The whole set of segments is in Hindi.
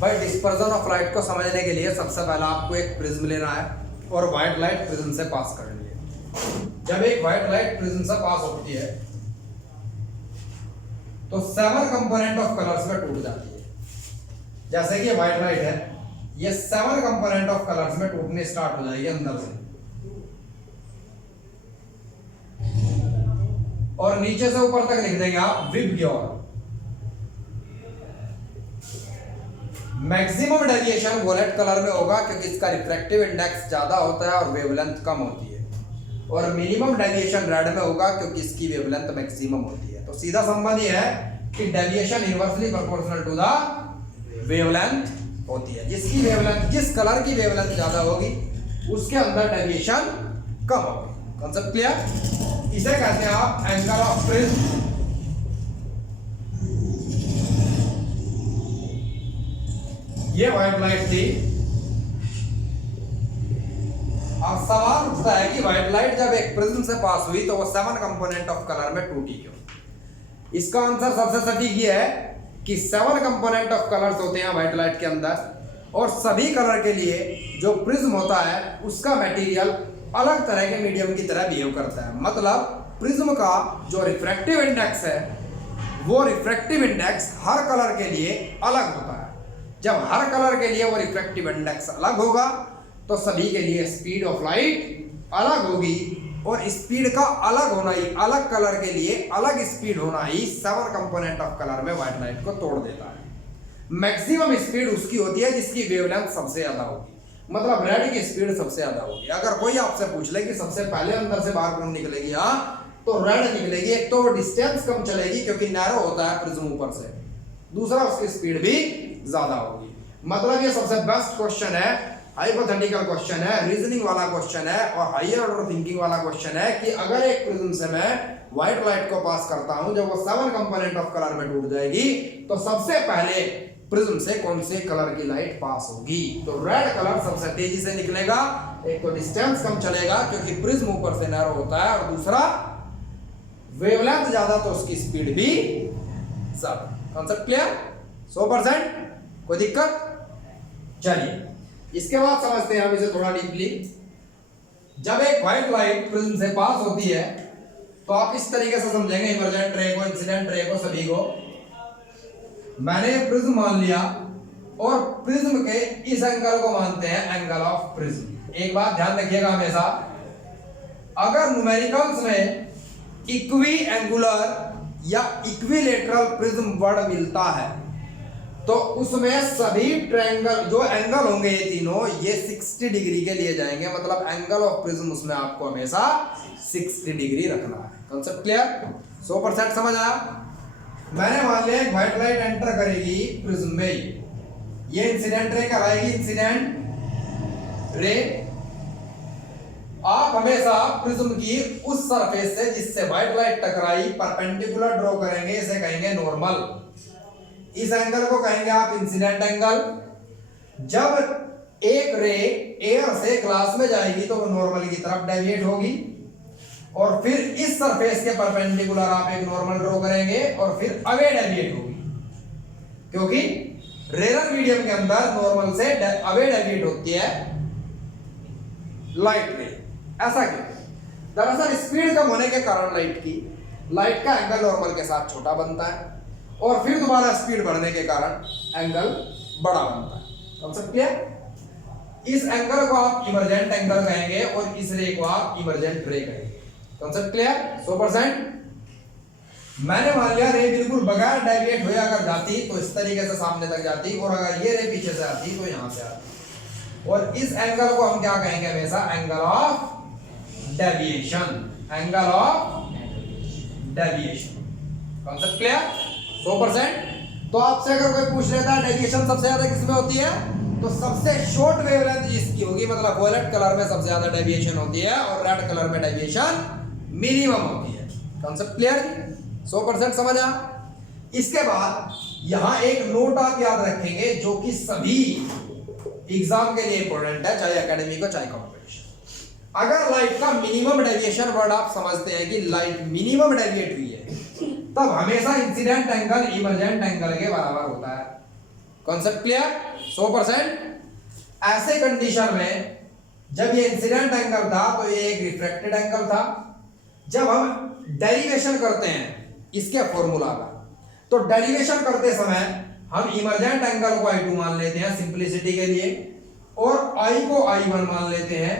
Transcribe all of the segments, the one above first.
भाई डिस्पर्जन ऑफ लाइट को समझने के लिए सबसे पहले आपको एक प्रिज्म लेना है और व्हाइट लाइट प्रिज्म से पास करनी है। जब एक व्हाइट लाइट प्रिज्म से पास होती है तो 7 कंपोनेंट ऑफ कलर्स में टूट जाती है। जैसे कि व्हाइट लाइट है, ये 7 कंपोनेंट ऑफ कलर्स में टूटने स्टार्ट हो जाएगी अंदर से, और नीचे से ऊपर तक लिख देंगे आप VIBGYOR. Maximum deviation violet colour में होगा क्योंकि इसका रिफ्रैक्टिव इंडेक्स ज्यादा होता है और वेवलेंथ कम होती है, और मिनिमम डेविएशन रेड में होगा क्योंकि इसकी वेवलेंथ मैक्सिमम होती है। तो सीधा संबंध ये है कि deviation inversely proportional to the wavelength होती है। जिसकी वेवलेंथ, जिस कलर की वेवलेंथ ज्यादा होगी उसके अंदर डेविएशन कम होगी। Concept clear? इसे कहते हैं आप एंगल ऑफ प्रिज्म। ये व्हाइट लाइट थी। अब सवाल उठता है कि व्हाइट लाइट जब एक प्रिज्म से पास हुई तो वो 7 कंपोनेंट ऑफ कलर में टूटी क्यों? इसका आंसर सबसे सटीक ये है कि 7 कंपोनेंट ऑफ कलर्स होते हैं व्हाइट लाइट के अंदर, और सभी कलर के लिए जो प्रिज्म होता है उसका मटेरियल अलग तरह के मीडियम की तरह बिहेव करता है। मतलब प्रिज्म का जो रिफ्रैक्टिव इंडेक्स है वो रिफ्रैक्टिव इंडेक्स हर कलर के लिए अलग होता है। जब हर कलर के लिए वो रिफ्रैक्टिव इंडेक्स अलग होगा तो सभी के लिए स्पीड ऑफ लाइट अलग होगी, और स्पीड का अलग होना ही, अलग कलर के लिए अलग स्पीड होना ही 7 कंपोनेंट ऑफ कलर में व्हाइट लाइट को तोड़ देता है। मैक्सिमम स्पीड उसकी होती है जिसकी वेवलेंथ सबसे ज्यादा होगी, मतलब रेड की स्पीड सबसे ज्यादा होगी। अगर कोई आपसे पूछ ले कि सबसे पहले अंदर से बाहर कौन निकलेगी, हाँ तो रेड निकलेगी। एक तो डिस्टेंस कम चलेगी क्योंकि नैरो होता है प्रिज्म ऊपर से, दूसरा उसकी स्पीड भी ज्यादा होगी। मतलब ये सबसे बेस्ट क्वेश्चन है, हाइपोथेटिकल क्वेश्चन है, रीजनिंग वाला क्वेश्चन है और हायर ऑर्डर थिंकिंग वाला क्वेश्चन है कि अगर एक प्रिज्म से मैं व्हाइट लाइट को पास करता हूं जब वो 7 कंपोनेंट ऑफ कलर में टूट जाएगी तो सबसे पहले प्रिज्म से कौन से कलर की लाइट पास होगी? तो रेड कलर सबसे तेजी से निकलेगा। एक तो डिस्टेंस कम चलेगा क्योंकि प्रिज्म ऊपर से नैरो होता है, और दूसरा वेवलेंथ ज्यादा तो उसकी स्पीड भी ज्यादा। Concept clear? 100%? कोई दिक्कत? चलिए इसके बाद समझते हैं हम इसे थोड़ा डीपली। जब एक व्हाइट लाइट प्रिज्म से पास होती है तो आप इस तरीके से समझेंगे इमर्जेंट रे को, इंसिडेंट रे को, सभी को। मैंने प्रिज्म मान लिया और प्रिज्म के इस एंगल को मानते हैं एंगल ऑफ प्रिज्म। एक बात ध्यान रखिएगा हमेशा, अगर न्यूमेरिकल्स में इक्वी एंगुलर या इक्विलेटरल प्रिज्म वर्ड मिलता है तो उसमें सभी ट्रायंगल जो एंगल होंगे ये तीनों, ये 60 डिग्री के लिए जाएंगे। मतलब एंगल ऑफ प्रिज्म उसमें आपको हमेशा 60 डिग्री रखना है। Concept clear? 100% समझ आया? मैंने मान लिया एक व्हाइट लाइट एंटर करेगी प्रिज्म में, ये इंसिडेंट रे कहलाएगी, इंसिडेंट रे। आप हमेशा प्रिज्म की उस सरफेस से जिससे व्हाइट लाइट टकराई परपेंडिकुलर ड्रॉ करेंगे, इसे कहेंगे नॉर्मल। इस एंगल को कहेंगे आप इंसिडेंट एंगल। जब एक रे एयर से ग्लास में जाएगी तो वो नॉर्मल की तरफ डेविएट होगी, और फिर इस सरफेस के परपेंडिकुलर आप एक नॉर्मल ड्रॉ करेंगे और फिर अवे डेविएट होगी, क्योंकि रेयर मीडियम के अंदर नॉर्मल से अवे डेविएट होती है लाइट रे। ऐसा क्यों? दरअसल स्पीड कम होने के कारण लाइट का एंगल नॉर्मल के साथ छोटा बनता है, और फिर दोबारा स्पीड बढ़ने के कारण एंगल बड़ा बनता है। Concept clear? इस एंगल को आप इमर्जेंट एंगल कहेंगे और इस रे को आप इमर्जेंट रे कहेंगे। Concept clear? 100%? मैंने मान लिया रे बिल्कुल बगैर डेविएट हुए अगर जाती तो इस तरीके से सामने तक जाती, और अगर ये रे पीछे से आती तो यहां से आती, और इस एंगल को हम क्या कहेंगे हमेशा? Angle of deviation. Angle of deviation. Concept clear? 100%? तो आपसे अगर कोई पूछ लेता है डेविएशन सबसे ज्यादा किसमें होती है, तो सबसे शॉर्ट वेवलेंथ जिसकी होगी, मतलब वॉयलेट कलर में सबसे ज्यादा डेविएशन होती है और रेड कलर में डेविएशन मिनिमम होती है। Concept clear? 100% समझ आ? इसके बाद यहां एक नोट आप याद रखेंगे जो कि सभी एग्जाम के लिए इंपॉर्टेंट है, चाहे एकेडमिक हो चाहे कॉम्पिटिशन। अगर लाइट का मिनिमम डेविएशन वर्ड आप समझते हैं कि लाइट मिनिमम डेविएट हुई है, तब हमेशा इंसिडेंट एंगल इमर्जेंट एंगल के बराबर होता है। Concept clear? 100%। ऐसे कंडीशन में जब ये इंसिडेंट एंगल था तो ये एक रिफ्रैक्टेड एंगल था। जब हम डेरिवेशन करते हैं इसके फॉर्मूला का, तो डेरिवेशन करते समय हम इमर्जेंट एंगल को I2 मान लेते हैं सिंपलिसिटी के लिए, और I को I1 मान लेते हैं,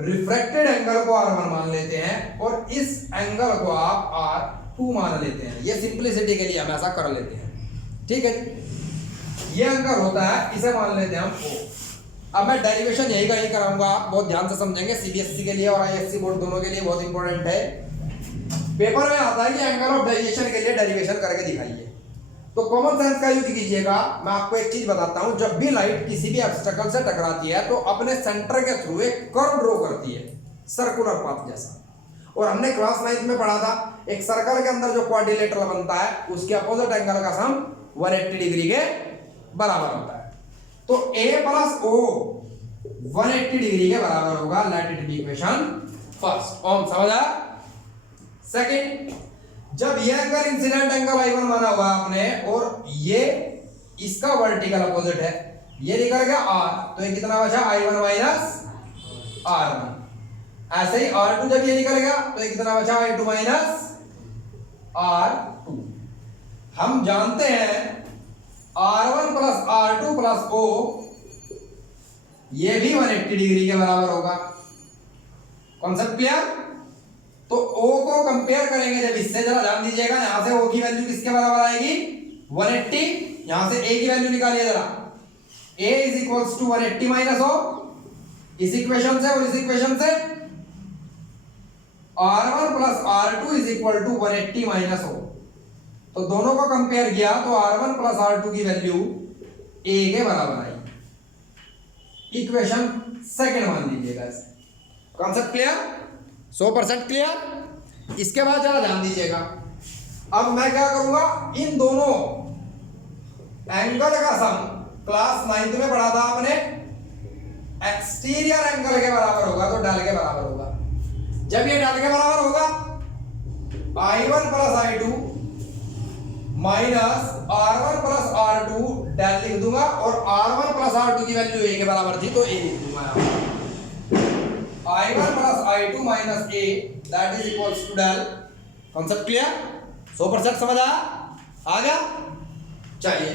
रिफ्रैक्टेड एंगल को R1 मान लेते हैं, और इस एंगल को आप R2 मान लेते हैं। ये सिंपलिसिटी के लिए हम ऐसा कर लेते हैं, ठीक है। ये एंगल होता है, इसे मान लेते हैं हम O। अब मैं डेरिवेशन यही का ही कराऊंगा, आप बहुत ध्यान से समझेंगे। सीबीएसई के लिए और आईएससी बोर्ड दोनों के लिए बहुत इंपॉर्टेंट है। पेपर में आता है कि एंगल ऑफ डेरिवेशन के लिए डेरिवेशन करके दिखाइए, तो कॉमन सेंस का यूज कीजिएगा। मैं आपको एक चीज बताता हूं, जब भी लाइट किसी भी ऑब्स्टेकल से टकराती है तो अपने सेंटर के थ्रू एक कर्व ड्रॉ करती है, सर्कुलर पाथ जैसा। और हमने क्लास 9 में पढ़ा था, एक सर्कल के अंदर जो क्वाड्रिलेटरल बनता है उसके अपोजिट एंगल का सम 180 डिग्री के बराबर होता है। तो A प्लस O 180 डिग्री के बराबर होगा। Let it be equation first. Om समझा? सेकंड, जब ये एंगल इंसिडेंट एंगल I1 माना हुआ आपने, और ये इसका वर्टिकल अपोजिट है, ये निकल गया R, तो ये कितना बचा? I1 minus R1। ऐसे ही R2 जब ये निकल गया तो ये कितना बचा? I2 minus R2। हम जानते हैं R1 plus R2 plus O ये भी 180 डिग्री के बराबर होगा। Concept clear? तो O को कंपेयर करेंगे जब इससे, जरा ध्यान दीजिएगा, यहां से O की वैल्यू किसके बराबर आएगी? 180। यहां से A की वैल्यू निकालिए जरा। A is equals to 180 minus O। इस इक्वेशन से और इस इक्वेशन से R1 plus R2 is equal to 180 minus O। तो दोनों को कंपेयर किया तो R1 प्लस R2 की वैल्यू A के बराबर आई। इक्वेशन सेकंड मान लीजिएगा इसे। Concept clear? 100% क्लियर? इसके बाद जरा ध्यान दीजिएगा, अब मैं क्या करूंगा, इन दोनों एंगल का सम क्लास 9 में पढ़ा था आपने, एक्सटीरियर एंगल के बराबर होगा तो डेल के बराबर होगा। जब ये डेल के बराबर होगा, I1 plus I2 minus R1 plus R2 del लिख दूंगा, और R1 प्लस R2 की वैल्यू A के बराबर थी तो A लिख दूंगा यहाँ। I1 plus I2 minus A that is equals to del. Concept clear? 100% समझ आया? आ गया? चलिए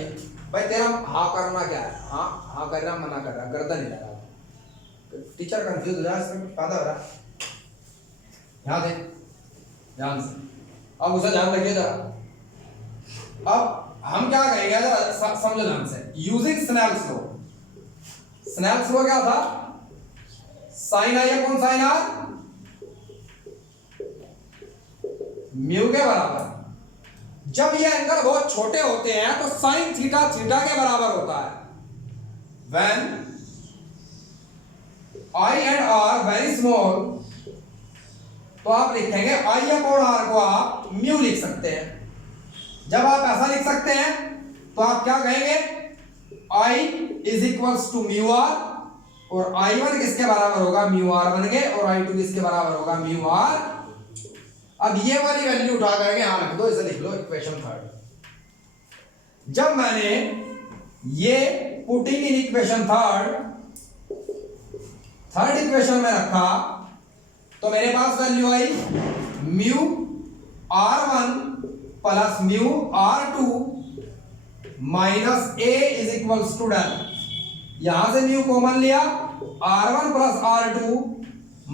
भाई, तेरा हाँ करना क्या है? हाँ कर रहा, मना कर रहा, गर्दन हिला रहा। टीचर कंफ्यूज हो जाए, इसमें कुछ फायदा हो रहा है? ध्यान दे, ध्यान से, अब उसे ध्यान रखिए जरा। अब हम क्या करेंगे, जरा समझो ध्यान से। Using Snell's law, Snell's law क्या था? Sine i upon sine r mu के बराबर। जब ये एंगल बहुत छोटे होते हैं तो साइन थीटा थीटा के बराबर होता है। When i and r very small, तो आप लिखेंगे आई अपॉन आर को आप म्यू लिख सकते हैं। जब आप ऐसा लिख सकते हैं तो आप क्या कहेंगे? I is equals to mu r, और I1 किसके बराबर होगा? म्यू आर बन गए, और I2 किसके बराबर होगा? Mu r. अब ये वाली वैल्यू उठा करके यहां रख दो, इसे लिख लो इक्वेशन थर्ड। जब मैंने ये putting in equation third equation में रखा तो मेरे पास वैल्यू आई mu R1 plus mu R2 minus A is equals to del. यहां से म्यू कॉमन लिया, R1 plus R2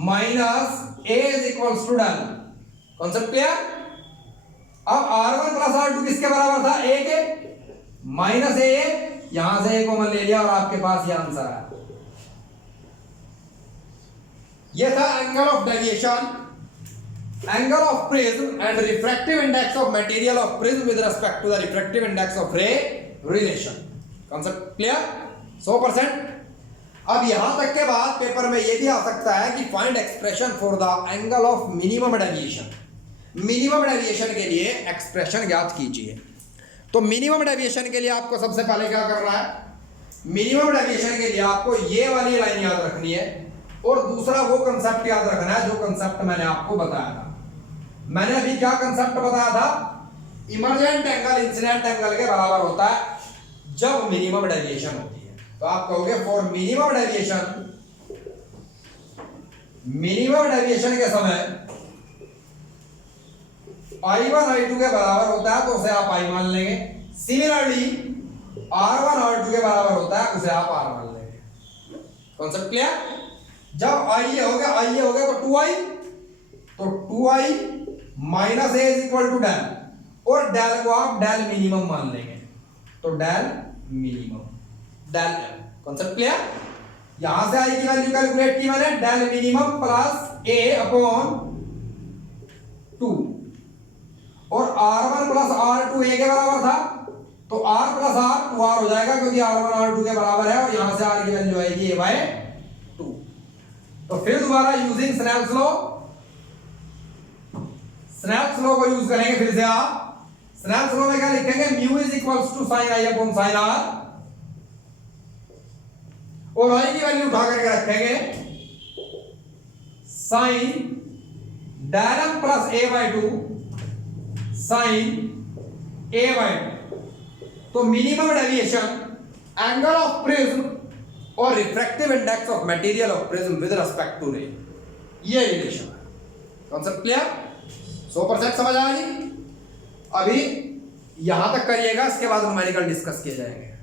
minus A is equals to del. Concept clear? अब R1 प्लस R2 किसके बराबर था? A के, माइनस A, यहां से A कॉमन ले लिया और आपके पास ये आंसर है। ये था angle of deviation, angle of prism and refractive index of material of prism with respect to the refractive index of ray relation. Concept clear? 100%। अब यहां तक के बाद पेपर में यह भी आ सकता है कि find expression for the angle of minimum deviation. Minimum deviation के लिए एक्सप्रेशन ज्ञात कीजिए। तो मिनिमम डेविएशन के लिए आपको सबसे पहले क्या करना है? मिनिमम डेविएशन के लिए आपको ये वाली लाइन याद रखनी है, और दूसरा वो कंसेप्ट याद रखना है जो कंसेप्ट मैंने आपको बताया था। मैंने अभी क्या कंसेप्ट बताया था? इमर्जेंट एंगल इंसिडेंट एंगल के बराबर होता है जब मिनिमम डेविएशन होती है। तो आप कहोगे फॉर मिनिमम डेविएशन के समय I1 I2 के बराबर होता है तो उसे आप I मान लेंगे। सिमिलरली R1 R2 के बराबर होता है उसे आप R मान लेंगे। Concept clear? जब I हो गया तो 2I, तो 2I minus A is equal to del, और डेल को आप डेल मिनिमम मान लेंगे, तो del minimum del M। Concept clear? यहां से I की वैल्यू कैलकुलेट की मैंने, del minimum plus A upon 2, और R1 प्लस R2 A के बराबर था, तो R प्लस R 2R हो जाएगा क्योंकि R1 R2 के बराबर है, और यहां से R की वैल्यू आएगी A बाय 2। तो फिर दोबारा यूजिंग स्नेल्स लॉ को यूज करेंगे। फिर से आप स्नेल्स लॉ में क्या लिखेंगे, mu is equals to sine I upon sine R, और I की वैल्यू उठा करके रखेंगे sine del M plus A by 2 sine A by 2। तो minimum deviation, angle of prism और refractive index of material of prism with respect to ray, ये रिलेशन है। Concept clear? 100% समझ आ गई? अभी यहां तक करिएगा, इसके बाद न्यूमेरिकल डिस्कस किए जाएंगे।